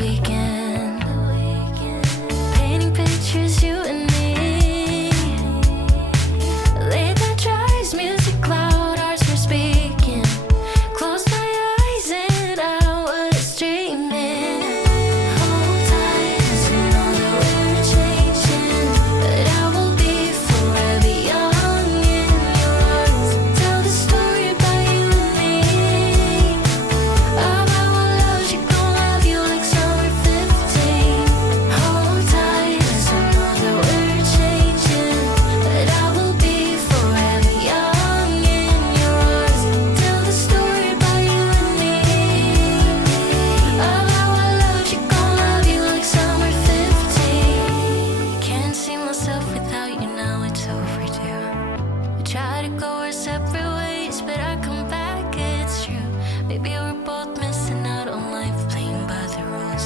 weekend. Painting pictures, you and me. Late night drives, music loud, hearts were speaking. Close my eyes and I was dreaming. Hold tight, 'cause I know that we're changing, but I will be forever young in your arms. Tell the story about you and me, about what love she gon' love you like summer 15. Hold tight, 'cause I know that we're changing, but I will be forever young in your arms. Tell the story about you and me, about what love she gon' love you like summer 15. Can't see myself without you now, it's overdue. We try to go our separate ways, but I come back, it's true. Maybe we're both missing out on life, playing by the rules.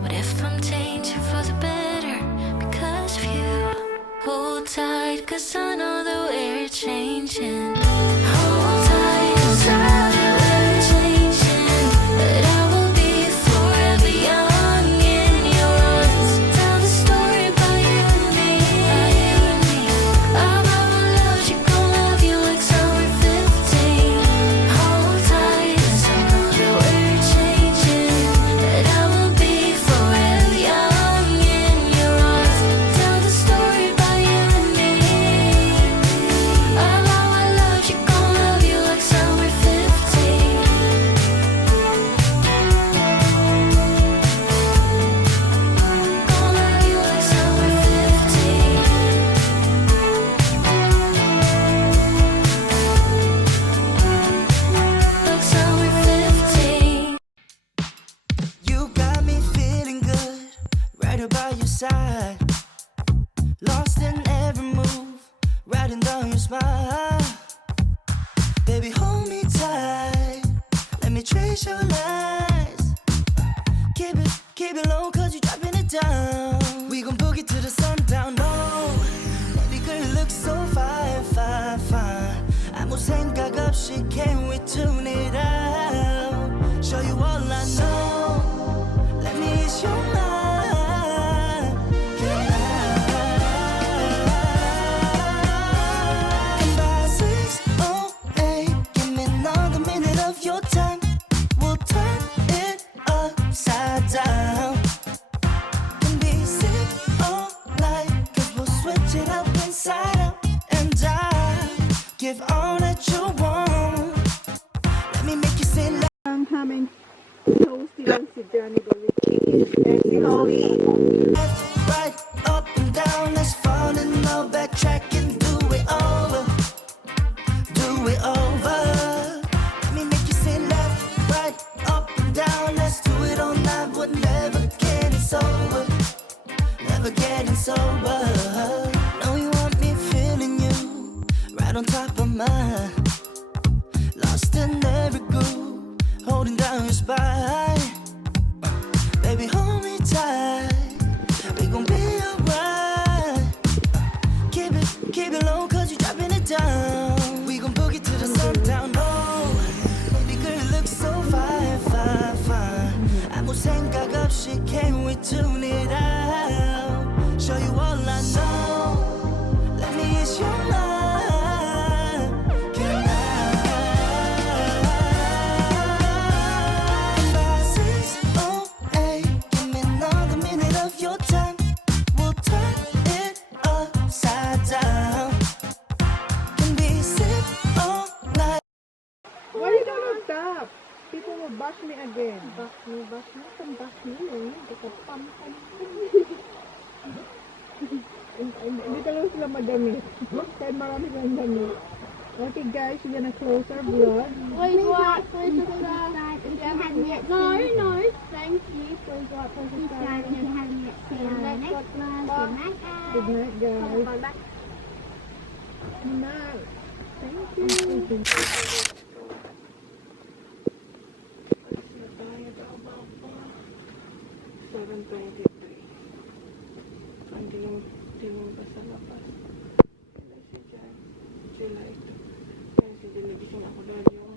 What if I'm changing for the better because of you? Hold tight, 'cause I know that we're changing. Hold tight, 'cause I know that we're changing, but I will be forever young in your arms. Tell the story about you and me, about what love she gon' love you like summer 15. Hold tight, 'cause I know that we're changing, but I will be forever young in your arms. Tell the story about you and me, about what love she gon' love you like summer 15. Gon' love you like summer 15. Like summer 15. You got me feeling good, right about your side. Lost in every move, riding down your smile. Baby, hold me tight, let me trace your lies. Keep it low, 'cause you dropping it down. We gon' boogie to the sundown, no. Baby girl, you look so fine, fine, fine. 아무 생각 없이 can we tune it out? Show you all I know, let me ease your mind. Can by 6:08, give me another minute of your time. We'll turn it upside down. Can be sick all night, 'cause we'll switch it up inside out. And I give all that you want. Let me make you say like Ang aming toasty lang si Ganito with chicken and si Holly. left, right, up and down. Let's fall in love, backtrack and do it over. Do it over. Let me make you say left, right, up and down. Let's do it all night. We're never getting sober. Never getting sober. Know you want me feeling you right on top of mine. Lost in every groove, holding down your spine. Baby, hold me tight, we gon' be alright. Keep it low, 'cause you dropping it down. We gon' boogie to the sundown, no. Baby girl, you look so fine, fine, fine. 아무 생각 없이 can we tune it out? Show you all I know, let me ease your mind. Can by 6:08, give me another minute of your time. We'll turn it upside down. Can be sick all night. Why you don't stop? People will bash me again. Bash me. Bash me. Baka pam. Hindi talaga sila madamit. Kahit marami silang damit. Okay guys, we're gonna close our vlog. Please like, please subscribe if you haven't yet. No, thank you. Please like, please subscribe if you haven't yet. See you on the next vlog. Good night, guys. Good night guys. Good night. Thank you. Hindi mo ba sa labas? Sila si Jan. Sila ito. Kaya si Jan nagising ako dahil yung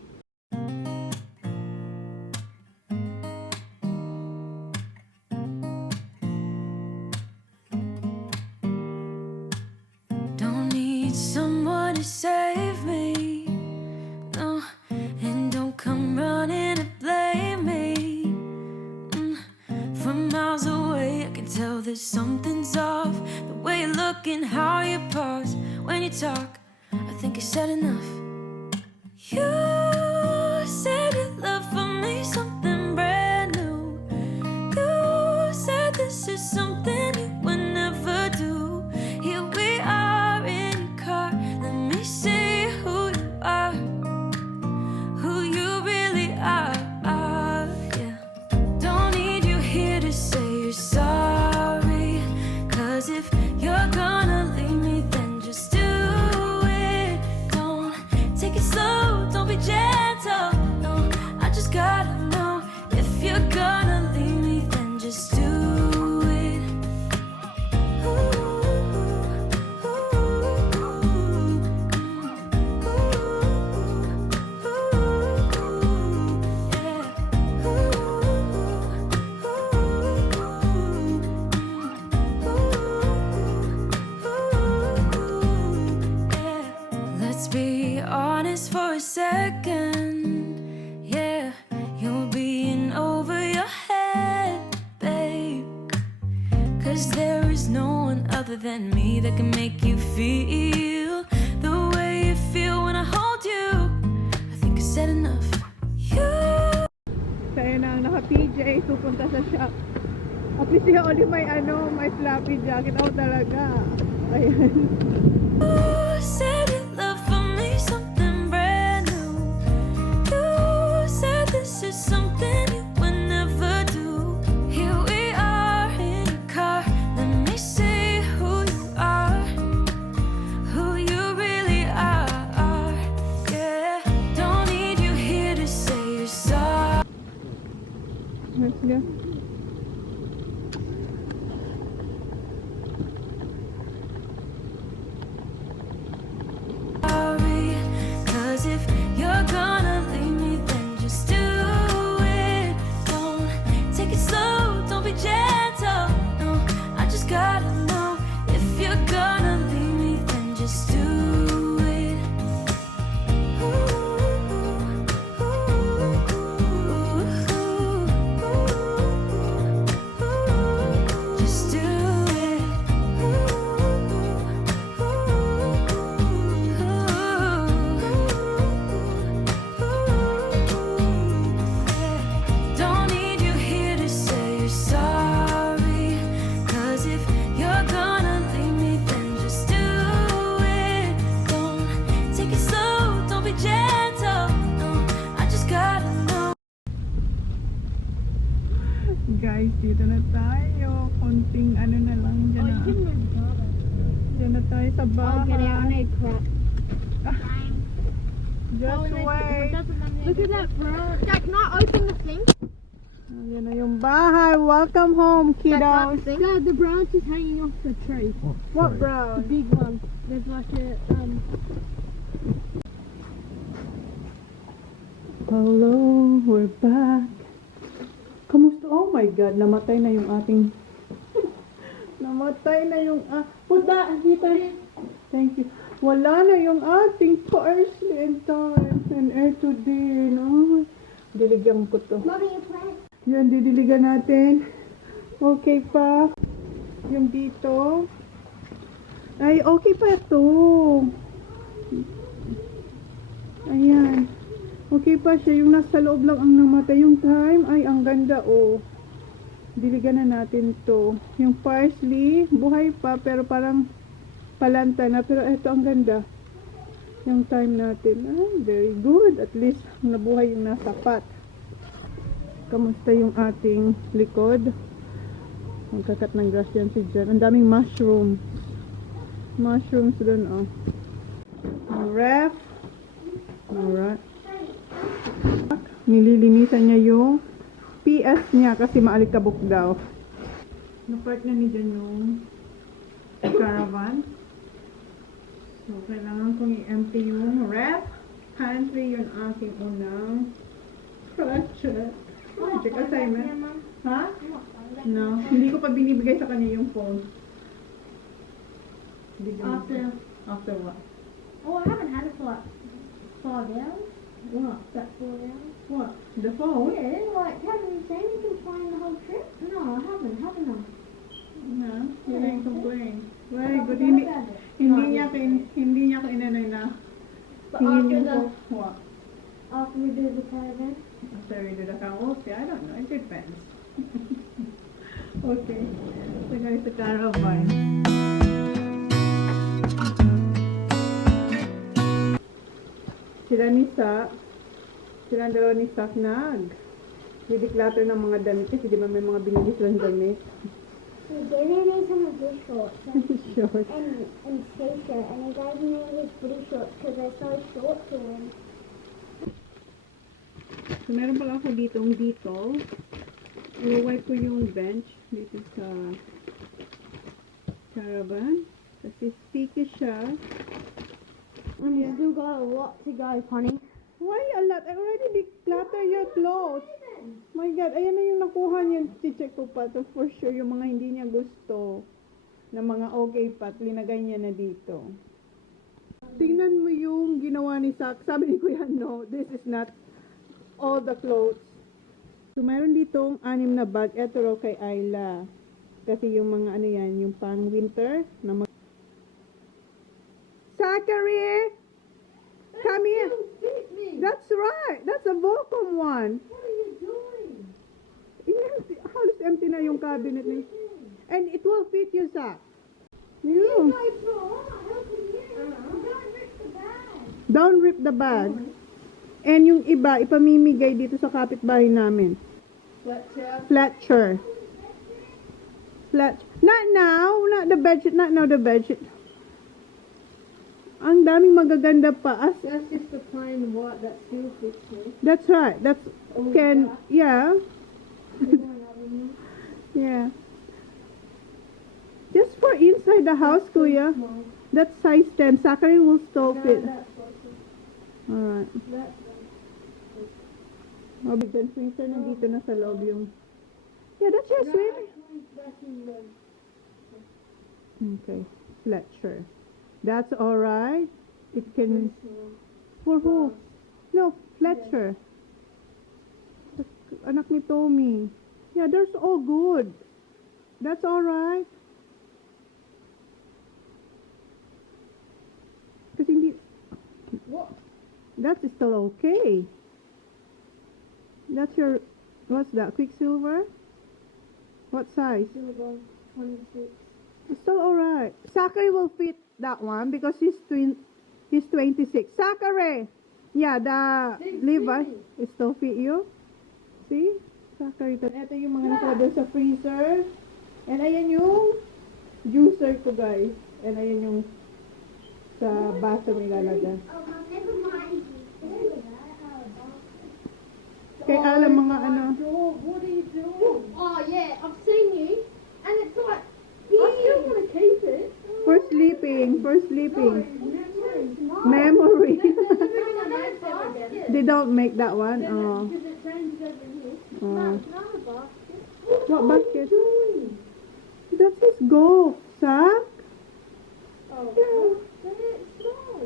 someone to save me. No, and don't come running to blame me. From miles away, I can tell that something's off. The way you look and how you pause when you talk, I think I said enough. You said your love for me something brand new. You said this is something you would never do. Here we are in your car. Let me see who you are, who you really are. Yeah. Don't need you here to say you're sorry. 'Cause if you're gonna leave me, then just do it. Don't take it slow, don't be gentle. No, I just gotta know if you're gonna leave me, then just do it. Let's be honest for a second. Yeah, you're being over your head, babe. 'Cause there is no one other than me that can make you feel the way you feel when I hold you. I think I said enough. You Tayo na ang naka-PJ, pupunta sa shop. At least siya only may may floppy jacket. Oh, talaga. Ayan. said your love for me something brand new. You said this is something you would never do. Here we are in your car. Let me see who you are, who you really are. Yeah, don't need you here to say you're sorry. Let's go. If you're gonna leave me, then just do it. Don't take it slow, don't be gentle. No, I just gotta know if you're gonna leave me, then just do it. Just do it. Don't need you here to say you're sorry. 'Cause if you're gonna leave me, then just do it. Don't take it slow, don't be gentle. No, I just gotta know. Guys, dito na tayo. Konting ano na lang dyan na. Dyan na tayo sa bahay. Just wait. Look at that, bro. Jack, not open the thing. Ayan na yung bahay. Welcome home, kiddos. Dad, the branch is hanging off the tree. What The brown? big one. There's like a Hello, we're back. Kamusta? Oh my God, namatay na yung ating... namatay na yung... put that, Hita. Thank you. Wala na yung ating parsley and thyme and air today, no? Diligyan ko to. Mommy, you play. Yan, didiligan natin. Okay pa. Yung dito. Ay, okay pa ito. Ayan. Okay pa siya. Yung nasa loob lang ang namatay. Yung thyme, ay, ang ganda, oh. Diligan na natin to. Yung parsley, buhay pa, pero parang palanta na. Pero ito, ang ganda. Yung thyme natin. Ay, very good. At least, nabuhay yung nasa pot. Kamusta yung ating likod? Magkakat ng grass yan si Jan. Ang daming mushrooms. Mushrooms dun, oh. Ang ref. Alright. Nililinisan niya yung PS niya kasi maalikabok daw. Napart na ni Jan yung caravan. So, kailangan kong i-empty yung ref. Pantry yung aking unang project. Project assignment. Ha? No. Hindi ko pa binibigay sa kanya yung phone. After. After what? Oh, I haven't had it for like 5 hours. What? About 4 hours. What? The phone? Yeah, like, haven't you seen me complain the whole trip? No, I haven't I? No, you didn't complain. Very good. Forgot about it. Hindi niya ko inanay na. But Hingin after ko. What? after we do the caravan, After we do the karaoke, I don't know. It depends. Okay. So guys, the caravan. Silang dalawa ni Sak declutter ng mga damit kasi di ba may mga binili silang damit. he gave me some of his shorts Short. and t-shirt, and he gave me his footy shorts because they're so short to him. So meron pala ako dito. I-wipe ko yung bench dito sa caravan. Kasi sticky siya. And we still got a lot to go, honey. Why a lot? I already declutter your clothes. My God, ayan na yung nakuha niya. Check ko pa. So for sure, yung mga hindi niya gusto na mga okay pat, linagay niya na dito. Tingnan mo yung ginawa ni Sak. Sabi ni Kuya, no, this is not all the clothes. So mayroon ditong 6 na bag. Ito raw kay Ayla. Kasi yung mga ano yan, yung pang winter na Zachary! Come here! That's right! That's a vacuum one! What are you doing? Halos empty na yung cabinet niya. And it will fit you, Zach. You You. guys are helping you. Don't rip the bag. Don't rip the bag. And yung iba, ipamimigay dito sa kapitbahay namin. Fletcher. Not now. Not the bedsheet. Not now the bedsheet. Ang daming magaganda pa. That's just the plain white that still fits me. That's right. That's yeah. Yeah. Just for inside the house, Kuya. That's size 10. Zachary will still fit. Alright. Oh, bigyan freezer nandito na sa loob yung... Yeah, that's your swimming. Okay. Fletcher. That's alright. It can... For who? No, Fletcher. Anak ni Tommy. Yeah, that's all good. That's alright. Kasi hindi... What? That's still okay. That's your... What's that? Quicksilver? What size? Silver 26. It's still alright. Zachary will fit that one because he's 26. Zachary! Yeah, the Levi. It still fit you? See? Zachary. Ito yung mga nakuha doon sa freezer. And ayan yung juicer ko, guys. And ayan yung sa baso nilalagay. Oh, Mom, never mind. Kaya alam mga ano. What are you doing? Oh, yeah, I've seen you. And it's like, I still want to keep it. For sleeping. No. Memory. Basket. They don't make that one. Oh. Because it changes over here. Oh. No, it's not a basket. What basket? Doing? That's his golf, Zach. Oh, Yeah. but it's small.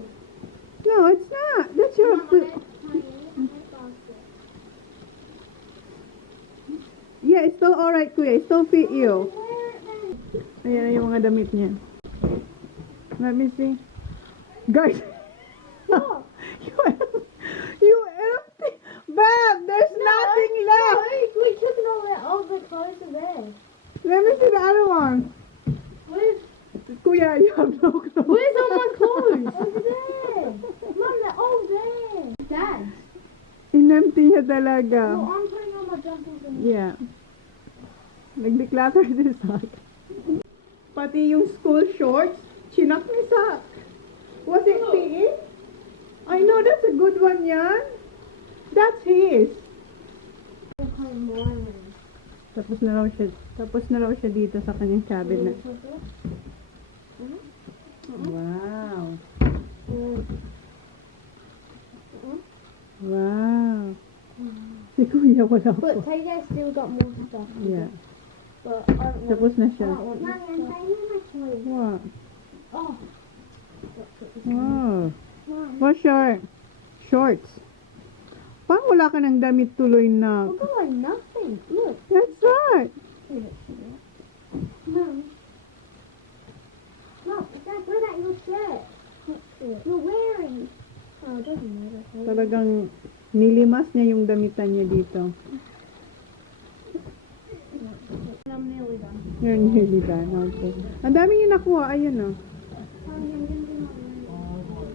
No, it's not. That's your Mama, that's tiny. That's basket. Yeah, it's still alright, Kuya. It still fit you. Wear it then. Ayan na yung mga damit niya. Let me see. Guys. What? you empty. Bab, there's nothing left. We took it all out. All the clothes are there. Let me see the other one. Where's Kuya, you have no clothes. Where's all my clothes? Over there. Mum, they're all there. Dad. Inempty niya talaga. Well, I'm putting all my jumpers in. Yeah. Nag-declutter si Zach. Pati yung school shorts, chinak ni Zach. Was it PE? I know, that's a good one yan. That's his. Tapos na raw siya dito sa kanyang cabinet. Wow. Wow. Si Kuya wala But po. KJ still got more stuff. Yeah. But I don't want. Tapos na I siya. don't want. Mum, I'm playing with my toys. Wow. Oh. Wow. What shirt? Shorts. Parang wala ka ng damit tuloy na. I've got like nothing. Look. That's right. Mom. Look, Dad, look at your shirt. You're wearing. Oh, it doesn't matter. Talagang nilimas niya yung damitan niya dito. I'm nearly done. You're nearly done. Okay. Ang dami niya nakuha. Ayun oh.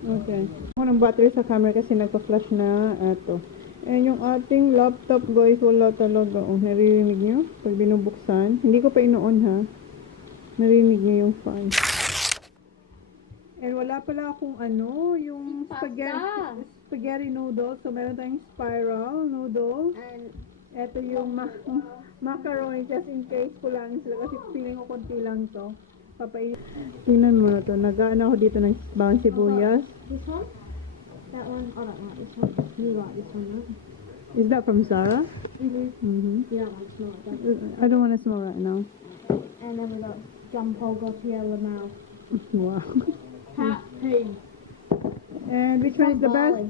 Okay. Ako ng battery sa camera kasi nagpa-flash na. Eto. And yung ating laptop guys, wala talaga. Oh, naririnig nyo? Pag binubuksan. Hindi ko pa ino-on ha. Narinig nyo yung fan. And wala pala akong yung spaghetti noodles. So meron tayong spiral noodles. And Eto yung macaroni just in case kulang sila kasi feeling ko konti lang to. Tingnan mo na to. Nag-ano ako dito ng bawang sibuyas. this one? That one? I don't like this one. You like this one, right? Is that from Zara? You don't want to smell it, don't you? I don't want to smell right now. And then we got Jumpolga Pierre Lamau. Wow. Pat P. And which one is the best?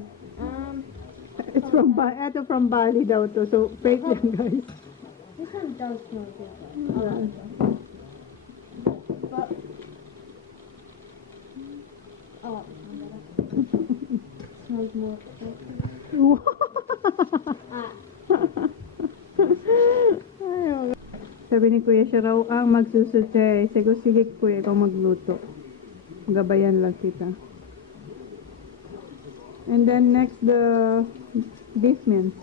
It's from Eto from Bali daw to. So fake yan guys. This one does smell good though. I like this one. But I like this one better. Smells more expensive. Sabi ni Kuya siya raw ang magsusute. Sige Kuya, ikaw magluto. Gabayan lang kita. And then next the beef mince.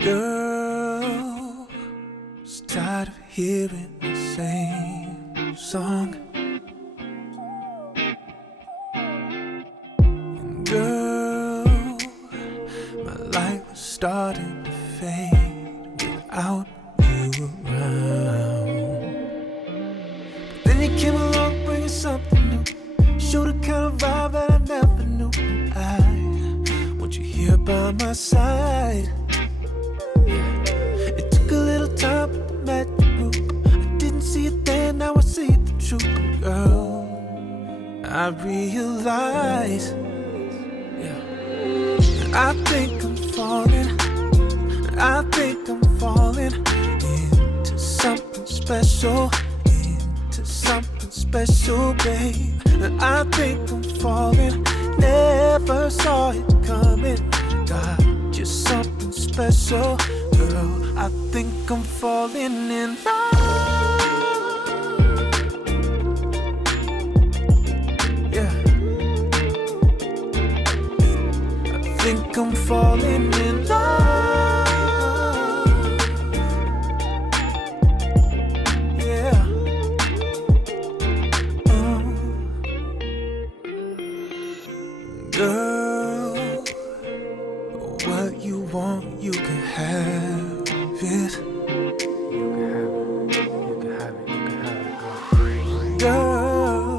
Girl, was tired of hearing the same song. And girl, my light was starting to fade without you around. But then you came along bringing something new. Showed the kind of vibe that I never knew. I want you here by my side. It took a little time, but the magic grew. I didn't see it then, now I see the truth. Girl, I realize, that I think I'm falling. I think I'm falling into something special. Into something special, babe. And I think I'm falling. Never saw it coming. Got just something special. Girl, I think I'm falling in love. Yeah, I think I'm falling in love. Yeah. Girl, what you want, you can have it. Girl,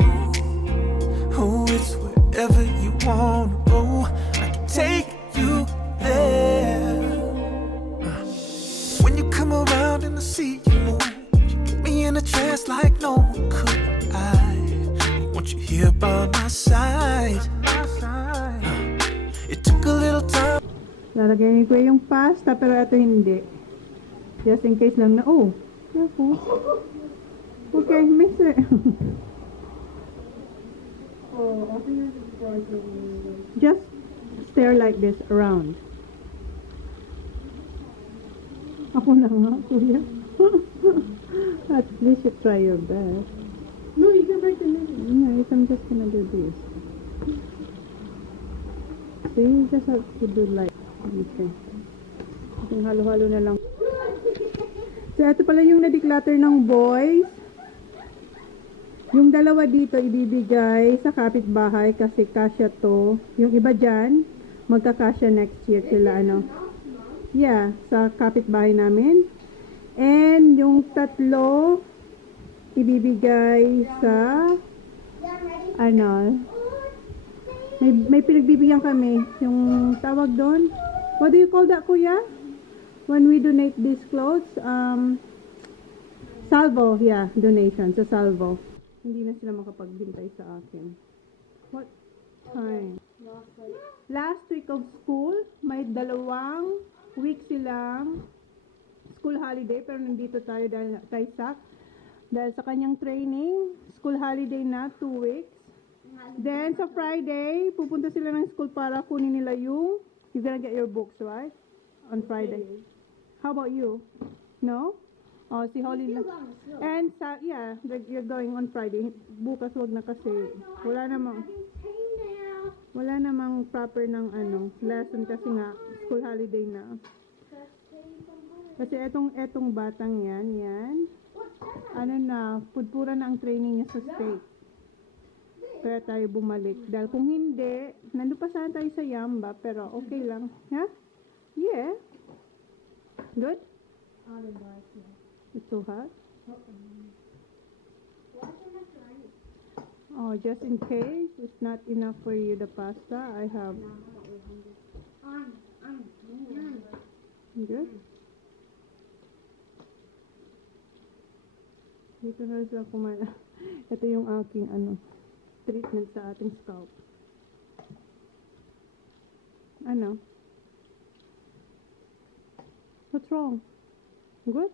oh, it's wherever you wanna go. I can take you there. When you come around and I see you move, you get me in a trance like no one could. I want you here by my side. It took a little time. Lalagyan ko yung pasta pero ito hindi. Just in case lang na, oh, careful. Okay, miss it. Oh, I think it's broken. Just stare like this around. Ako na nga, Kuya. At least you try your best. No, you can break the middle. Yeah, I'm just gonna do this. See, you just have to do like, okay. Yung halo-halo na lang. So, ito pala yung na-declutter ng boys. Yung dalawa dito ibibigay sa kapitbahay kasi kasya to. Yung iba dyan, magkakasya next year sila, Yeah, sa kapitbahay namin. And yung tatlo, ibibigay sa ano, may pinagbibigyan kami. Yung tawag doon. What do you call that, Kuya? When we donate these clothes, salvo, yeah, donation sa salvo. Hindi na sila makapagbintay sa akin. What time? Last week of school, may 2 week silang school holiday, pero nandito tayo dahil kay Zach. Dahil sa kanyang training, school holiday na 2 weeks. Then sa Friday, pupunta sila ng school para kunin nila yung, you're gonna get your books, right? On Friday. How about you? No? Oh, si Holly lang. And yeah, you're going on Friday. Bukas wag na kasi. Wala namang proper ng lesson kasi nga school holiday na. Kasi etong batang yan. Ano na, pudpura na ang training niya sa state. Kaya tayo bumalik. Dahil kung hindi, nandun pa sana tayo sa Yamba, pero okay lang. Ha? Yeah. Good? It's so hot? Oh, just in case it's not enough for you, the pasta, I have. Good? Dito na sila kumain. Ito yung aking treatment sa ating scalp. Ano? What's wrong? Good?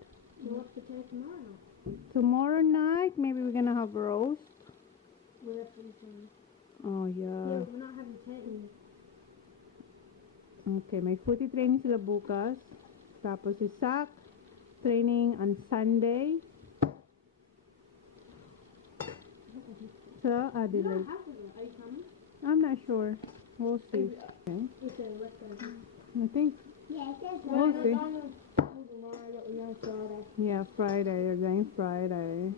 What's the day tomorrow? Tomorrow night, maybe we're gonna have roast. We're freezing. Oh, Yeah, yeah. we're not having turkey. Okay, may footy training sila bukas. Tapos si Zach, training on Sunday. Sa Adelaide. Are you coming? I'm not sure. We'll see. Okay. Okay, let's go. I think Yeah, it says we'll see. Friday. Yeah, Friday. You're going Friday.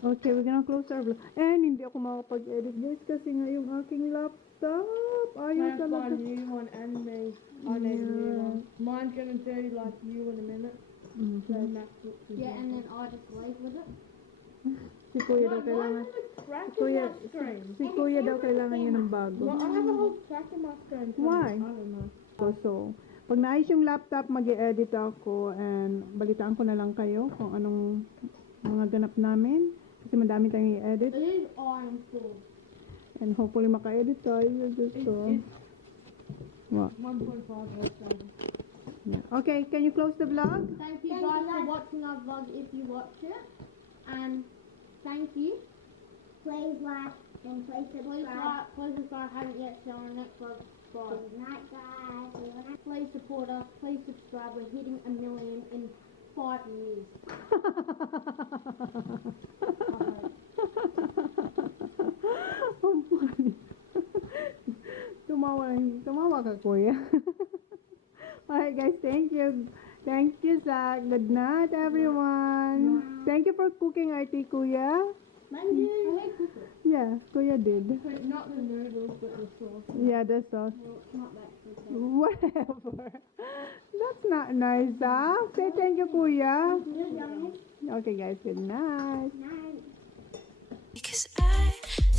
Okay, we're gonna close our vlog. And hindi ako makapag-edit guys kasi nga yung aking laptop. Ayaw Trying to find a talaga. new one and me. I need a new one. Mine's gonna do like you in a minute. So MacBook is Yeah, and then I'll just leave with it. Si Kuya daw kailangan. crack Si Kuya, in my screen. si Kuya daw kailangan niya ng bago. Well, I have a whole crack in my screen. Why? I don't know. So, pag naayos yung laptop, mag-e-edit ako and balitaan ko na lang kayo kung anong mga ganap namin. Kasi madami tayong i-edit. It is iron full. And hopefully maka-edit tayo. Just It's What? 1.5 horsepower. Yeah. Okay, can you close the vlog? Thank you guys for watching our vlog if you watch it. And thank you. Please like and please Please subscribe. like, please subscribe, haven't yet, so our next vlog. Good night, guys. See you next Please support us, please subscribe. We're hitting 1 million in 5 years. Ang funny. Tumawa ka, Kuya. Alright guys, thank you. Thank you, Zach. Good night, everyone. Thank you for cooking, RT, Kuya. Yeah, Kuya did. But not the noodles, but the sauce. Yeah, the sauce. Not that good. Whatever. That's not nice, Zach. Say thank you, Kuya. Okay, guys, good night. Because I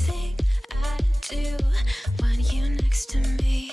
think I do want you next to me.